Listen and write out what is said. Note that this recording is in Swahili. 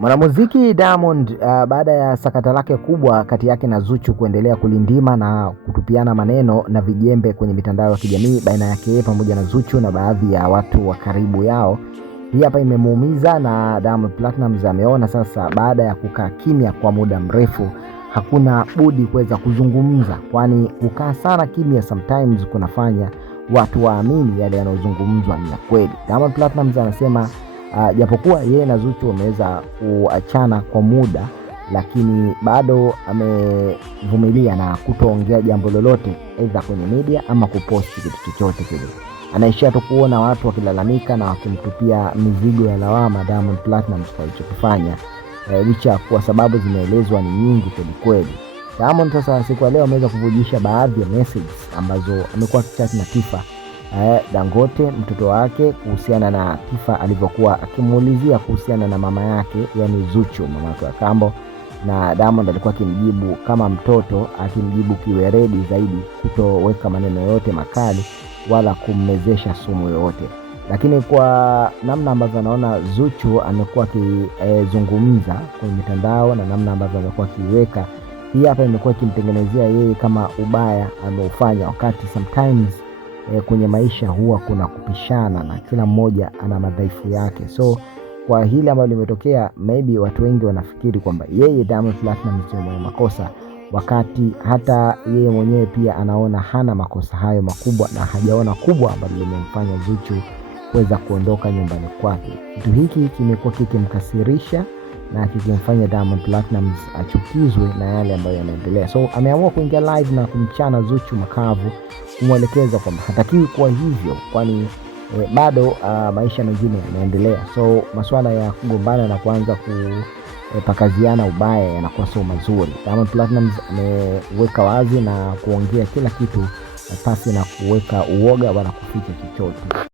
Mwanamuziki Diamond baada ya sakata lake kubwa kati yake na Zuchu kuendelea kulindima na kutupiana maneno na vijembe kwenye mitandao ya kijamii baina yake pamoja na Zuchu na baadhi ya watu wa karibu yao. Hii hapa imemuumiza na Diamond Platnumz ameona sasa baada ya kukaa kimya kwa muda mrefu hakuna budi kuweza kuzungumza, kwani kukaa sana kimya sometimes kunafanya watu waamini yale yanayozungumzwa ni ya kweli. Diamond Platnumz anasema japokuwa yeye na Zuchu wameweza kuachana kwa muda, lakini bado amevumilia na kutoongea jambo lolote aidha kwenye media ama kuposti kitu chochote kile. Anaishia tu kuona watu wakilalamika na wakimtupia mizigo ya lawama Diamond Platnumz kwa alichokifanya, licha kwa sababu zimeelezwa ni nyingi kweli. Diamond sasa siku ya leo ameweza kuvujisha baadhi ya messages ambazo amekuwa akichat na Tifa Dangote, mtoto wake, kuhusiana na Tifa alivyokuwa akimuulizia kuhusiana na mama yake, yani Zuchu, mama yake wa kambo, na Diamond alikuwa akimjibu kama mtoto, akimjibu kiweredi zaidi, kutoweka maneno yote makali wala kummezesha sumu yote. Lakini kwa namna ambavyo anaona Zuchu amekuwa akizungumza kwenye mitandao na namna ambavyo amekuwa akiweka, hii hapa imekuwa ikimtengenezea yeye kama ubaya ameufanya, wakati sometimes kwenye maisha huwa kuna kupishana na kila mmoja ana madhaifu yake. So kwa hili ambalo limetokea, maybe watu wengi wanafikiri kwamba yeye Diamond Platnumz ndio mwenye makosa, wakati hata yeye mwenyewe pia anaona hana makosa hayo makubwa na hajaona kubwa ambalo limemfanya Zuchu kuweza kuondoka nyumbani kwake. Kitu hiki kimekuwa kikimkasirisha na kikimfanya Diamond Platnumz achukizwe na yale ambayo yanaendelea. So ameamua kuingia live na kumchana Zuchu makavu, kumwelekeza kwamba hatakiwi kuwa hivyo, kwani bado maisha mengine yanaendelea. So masuala ya kugombana na kuanza kupakaziana ubaya yanakuwa sio mazuri. Diamond Platnumz ameweka wazi na kuongea kila kitu pasi na kuweka uoga wala kuficha chochote.